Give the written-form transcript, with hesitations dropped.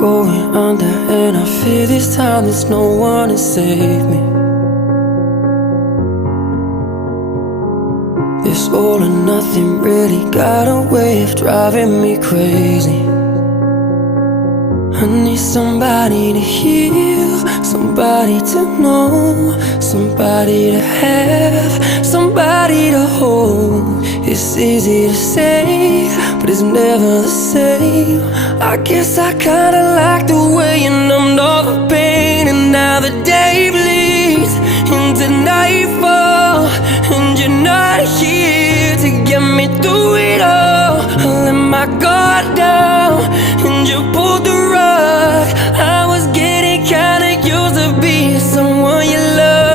going under, and I fear this time there's no one to save me. This all or nothing really got a way of driving me crazy. I need somebody to heal, somebody to know, somebody to have, somebody to hold. It's easy to say, but it's never the same. I guess I kinda like the way you numbed all the pain, and now the day bleeds into nightfall, and you're not here to get me through it all. I let my guard down, and you pulled the rug.